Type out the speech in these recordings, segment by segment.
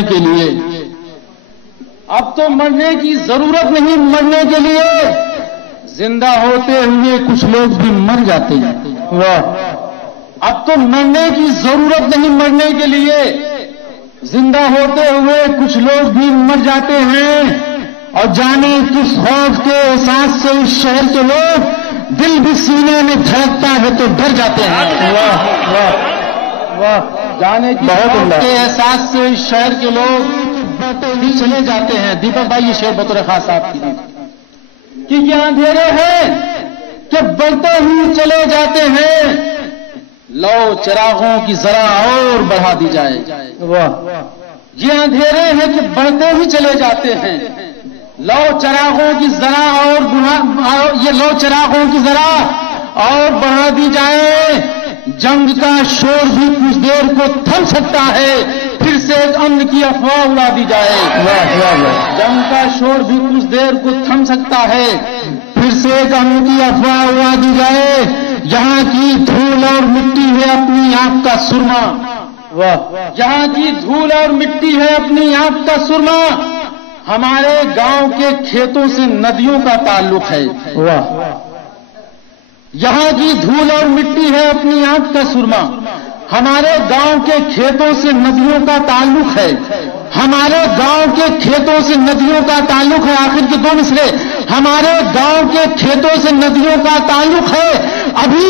مرنے کے لیے. اب تو مرنے کی ضرورت نہیں مرنے کے لیے. زندہ ہوتے ہوئے کچھ لوگ بھی مر جاتے ہیں. اب تو مرنے کی ضرورت نہیں مرنے کے لیے. زندہ ہوتے ہوئے کچھ لوگ بھی مر جاتے ہیں. اور جانے کس خوف کے احساس سے اس شہر کے لوگ دل بھی سینے میں دھڑکتا ہے تو ڈر جاتے ہیں. جانے کی خوف کے احساس سے اس شہر کے لوگ بھی چلے جاتے ہیں. دیپک بھائی یہ شعر بطور خاص آپ کی کہ یہ اندھیرے ہیں کہ بڑھتے ہی چلے جاتے ہیں. لو چراغوں کی ذرا اور بڑھا دی جائے. یہ اندھیرے ہیں کہ بڑھتے ہی چلے جاتے ہیں. لو چراغوں کی ذرا یہ لو چراغوں کی ذرا اور بڑھا دی جائے. جنگ کا شور بھی کچھ دیر کو تھم سکتا ہے پھر سے ایک امن کی افواہ اڑا دی جائے. جنگ کا شور بھی کچھ دیر کو تھم سکتا ہے پھر سے ایک امن کی افواہ اڑا دی جائے. یہاں کی دھول اور مٹی ہے اپنی آنکھ کا سرما. یہاں کی دھول اور مٹی ہے اپنی آنکھ کا سرما. ہمارے گاؤں کے کھیتوں سے ندیوں کا تعلق ہے. یہاں کی دھول اور مٹی ہے اپنی آنکھ کا سرما. ہمارے گاؤں کے کھیتوں سے ندیوں کا تعلق ہے. ہمارے گاؤں کے کھیتوں سے ندیوں کا تعلق ہے. آخر کے دو مصرے. ہمارے گاؤں کے کھیتوں سے ندیوں کا تعلق ہے. ابھی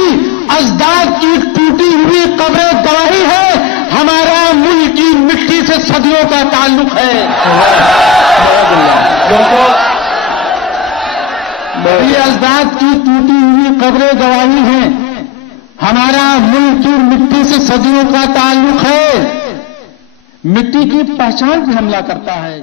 اجداد کی ٹوٹی ہوئی قبریں گواہی ہے ہمارا ملک کی مٹی سے صدیوں کا تعلق ہے. ابھی اجداد کی ٹوٹی ہوئی قبریں گواہی ہیں ہمارا ملک کی مٹی سے صدیوں کا تعلق ہے. مٹی کی پہچان بھی حملہ کرتا ہے.